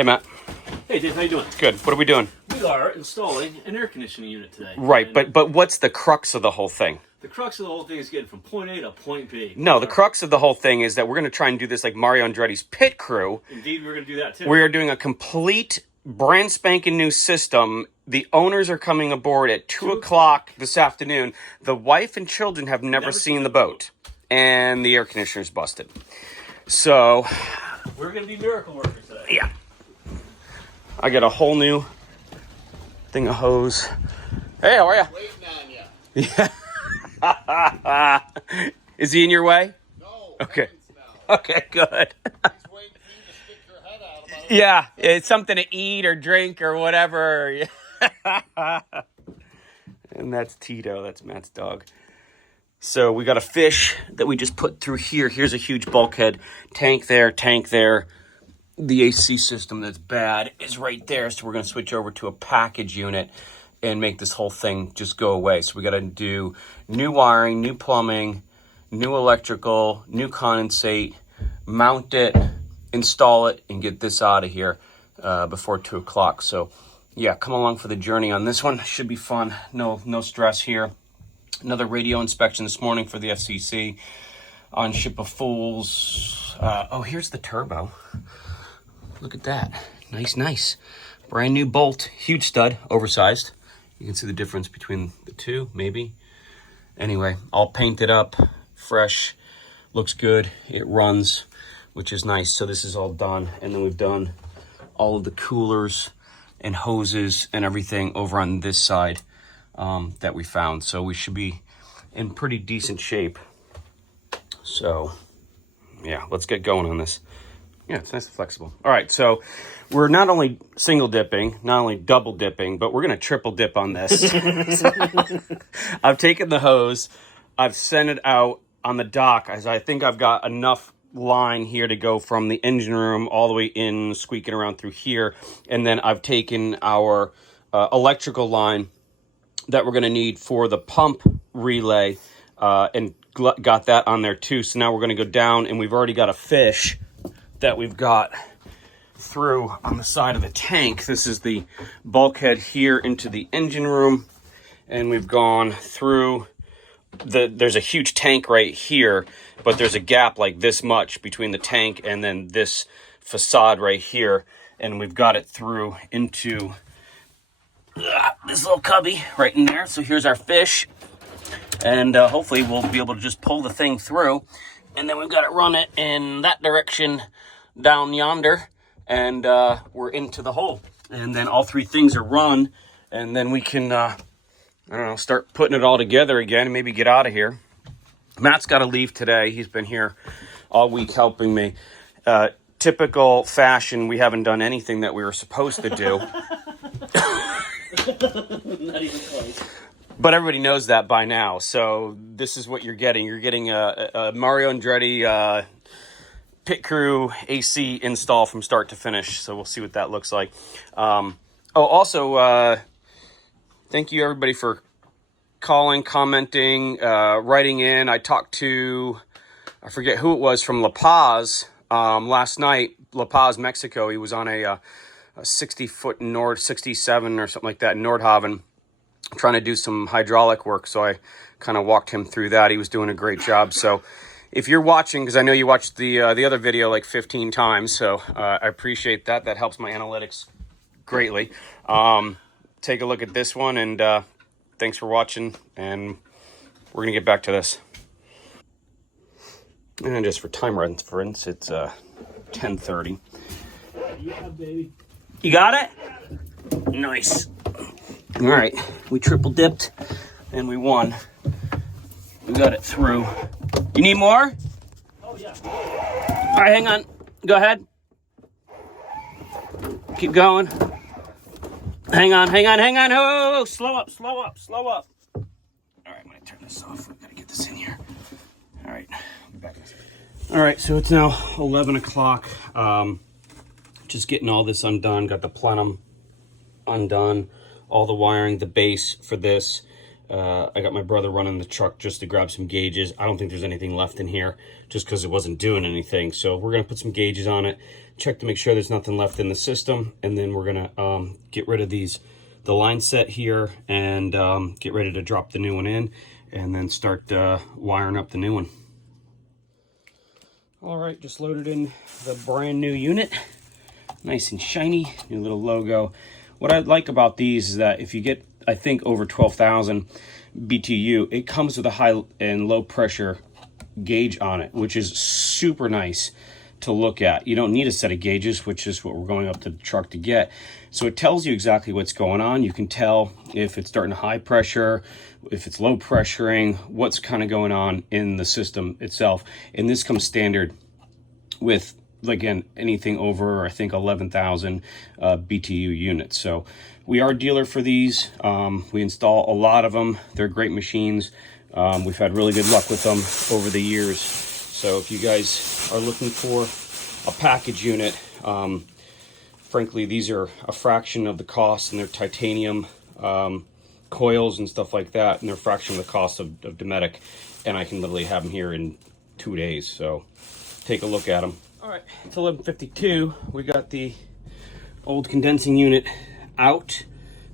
Hey, Matt. Hey, Dave, how you doing? Good. What are we doing? We are installing an air conditioning unit today. Right, but what's the crux of the whole thing? The crux of the whole thing is getting from point A to point B. No, the crux of the whole thing is that we're going to try and do this like Mario Andretti's Pit Crew. Indeed, we're going to do that too. We are doing a complete brand spanking new system. The owners are coming aboard at 2 o'clock this afternoon. The wife and children have never seen the boat. And the air conditioner's busted. So we're going to be miracle workers today. Yeah. I got a whole new thing of hose. Hey, how are you? Waiting on you. Yeah. Is he in your way? No. Okay. No. Okay, good. He's waiting for you to stick your head out about it. Yeah, it's something to eat or drink or whatever. And that's Tito. That's Matt's dog. So we got a fish that we just put through here. Here's a huge bulkhead. Tank there, tank there. The AC system that's bad is right there. So we're going to switch over to a package unit and make this whole thing just go away. So we got to do new wiring, new plumbing, new electrical, new condensate, mount it, install it, and get this out of here before 2 o'clock. So yeah, come along for the journey on this one. Should be fun. No stress here. Another radio inspection this morning for the FCC on Ship of Fools. Oh, here's the turbo. Look at that. Nice. Brand new bolt. Huge stud. Oversized. You can see the difference between the two, maybe. Anyway, all painted up. Fresh. Looks good. It runs, which is nice. So this is all done. And then we've done all of the coolers and hoses and everything over on this side that we found. So we should be in pretty decent shape. So, yeah, let's get going on this. Yeah, it's nice and flexible. All right, so we're not only single dipping, not only double dipping, but we're going to triple dip on this. So, I've taken the hose, I've sent it out on the dock, as I think I've got enough line here to go from the engine room all the way in, squeaking around through here. And then I've taken our electrical line that we're going to need for the pump relay and got that on there too. So now we're going to go down, and we've already got a fish that we've got through on the side of the tank. This is the bulkhead here into the engine room, and we've gone through there's a huge tank right here, but there's a gap like this much between the tank and then this facade right here, and we've got it through into this little cubby right in there. So here's our fish, and hopefully we'll be able to just pull the thing through, and then we've got to run it in that direction down yonder, and we're into the hole. And then all three things are run, and then we can I don't know, start putting it all together again and maybe get out of here. Matt's got to leave today. He's been here all week helping me. Typical fashion, we haven't done anything that we were supposed to do. Not even close. But everybody knows that by now. So this is what you're getting. You're getting a Mario Andretti Pit Crew AC install from start to finish. So we'll see what that looks like. Also, thank you everybody for calling, commenting, writing in. I talked to, I forget who it was, from La Paz last night. La Paz, Mexico. He was on a 60-foot Nord, 67 or something like that, Nordhaven, trying to do some hydraulic work. So I kind of walked him through that. He was doing a great job. So if you're watching, because I know you watched the other video like 15 times, so I appreciate that. That helps my analytics greatly. Take a look at this one, and thanks for watching, and we're going to get back to this. And just for time reference, it's 10:30. Yeah, baby. You got it? Nice. All right, we triple dipped, and we won. We got it through. You need more? Oh, yeah. All right, hang on. Go ahead. Keep going. Hang on. Oh, slow up. All right, I'm going to turn this off. We've got to get this in here. All right, I'll be back in a second. All right, so it's now 11 o'clock. Just getting all this undone. Got the plenum undone. All the wiring, the base for this. I got my brother running the truck just to grab some gauges. I don't think there's anything left in here just because it wasn't doing anything. So we're going to put some gauges on it, check to make sure there's nothing left in the system. And then we're going to get rid of the line set here and get ready to drop the new one in and then start wiring up the new one. All right, just loaded in the brand new unit. Nice and shiny, new little logo. What I like about these is that if you get, I think, over 12,000 BTU, it comes with a high and low pressure gauge on it, which is super nice to look at. You don't need a set of gauges, which is what we're going up to the truck to get. So it tells you exactly what's going on. You can tell if it's starting high pressure, if it's low pressuring, what's kind of going on in the system itself. And this comes standard with, again, anything over, I think, 11,000 BTU units. So we are a dealer for these. We install a lot of them. They're great machines. We've had really good luck with them over the years. So if you guys are looking for a package unit, frankly, these are a fraction of the cost, and they're titanium coils and stuff like that, and they're a fraction of the cost of Dometic, and I can literally have them here in 2 days. So take a look at them. All right, it's 11:52. We got the old condensing unit out.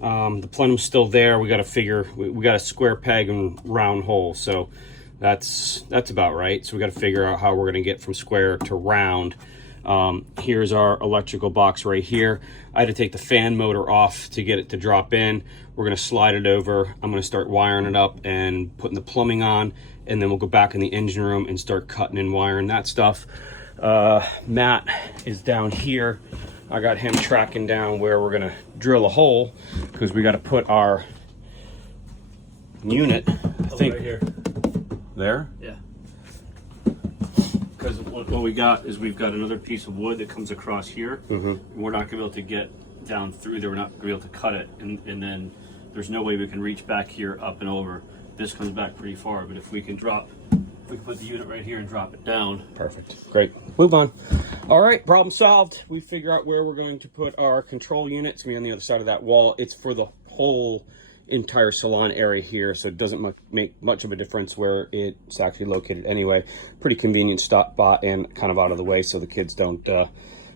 The plenum's still there. We got to figure, we got a square peg and round hole. So that's about right. So we got to figure out how we're going to get from square to round. Here's our electrical box right here. I had to take the fan motor off to get it to drop in. We're going to slide it over. I'm going to start wiring it up and putting the plumbing on, and then we'll go back in the engine room and start cutting and wiring that stuff. Matt is down here. I got him tracking down where we're gonna drill a hole, because we got to put our unit, I think, right here. There. Yeah. Because what we got is we've got another piece of wood that comes across here. Mm-hmm. We're not gonna be able to get down through there. We're not gonna be able to cut it, and then there's no way we can reach back here up and over. This comes back pretty far, but if we can put the unit right here and drop it down. Perfect. Great. Move on. All right, problem solved. We figure out where we're going to put our control unit. It's going to be on the other side of that wall. It's for the whole entire salon area here, so it doesn't make much of a difference where it's actually located anyway. Pretty convenient spot and kind of out of the way so the kids don't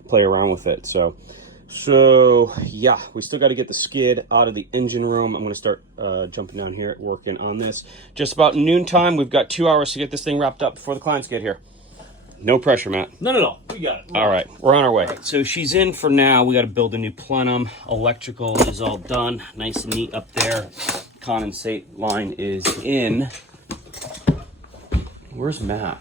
play around with it. So yeah, we still got to get the skid out of the engine room. I'm going to start jumping down here working on this. Just about noontime. We've got 2 hours to get this thing wrapped up before the clients get here. No pressure, Matt. No. We got it. All right, we're on our way. Right, so she's in for now. We got to build a new plenum. Electrical is all done. Nice and neat up there. Condensate line is in. Where's Matt?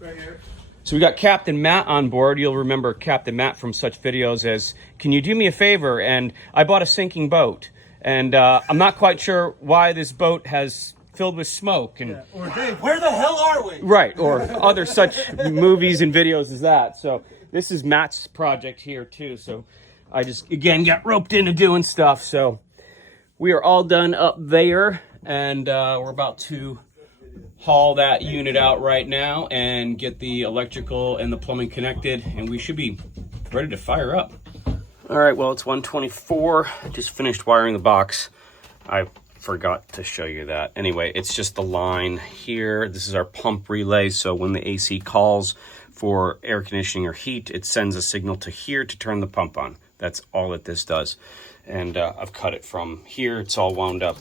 Right here. So we got Captain Matt on board. You'll remember Captain Matt from such videos as, can you do me a favor? And I bought a sinking boat. And I'm not quite sure why this boat has filled with smoke. And Or Dave, where the hell are we? right, or other such movies and videos as that. So this is Matt's project here too. So I just, again, got roped into doing stuff. So we are all done up there. And we're about to haul that unit out right now and get the electrical and the plumbing connected, and we should be ready to fire up. All right, well, it's 1:24. Just finished wiring the box. I forgot to show you that. Anyway, it's just the line here. This is our pump relay, so when the AC calls for air conditioning or heat, it sends a signal to here to turn the pump on. That's all that this does. And I've cut it from here. It's all wound up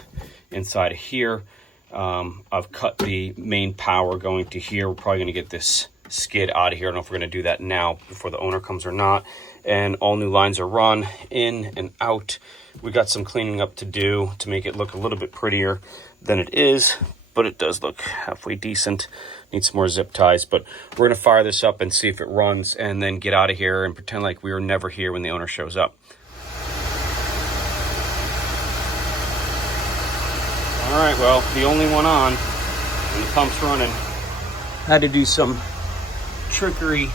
inside of here. I've cut the main power going to here. We're probably going to get this skid out of here. I don't know if we're going to do that now before the owner comes or not. And all new lines are run in and out. We got some cleaning up to do to make it look a little bit prettier than it is, but it does look halfway decent. Needs some more zip ties, but we're going to fire this up and see if it runs, and then get out of here and pretend like we were never here when the owner shows up. All right, well, the only one on, and the pump's running. Had to do some trickery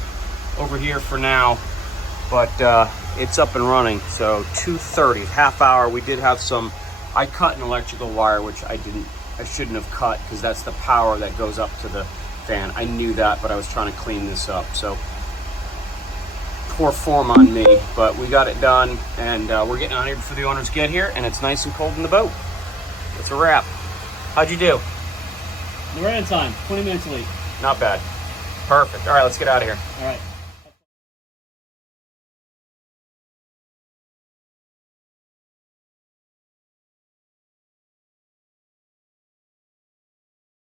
over here for now, but it's up and running. So 2:30, half hour. We did have some, I cut an electrical wire, which I shouldn't have cut, because that's the power that goes up to the fan. I knew that, but I was trying to clean this up. So poor form on me, but we got it done, and we're getting out here before the owners get here, and it's nice and cold in the boat. It's a wrap. How'd you do? We're right on time. 20 minutes late. Not bad. Perfect. All right, let's get out of here. All right.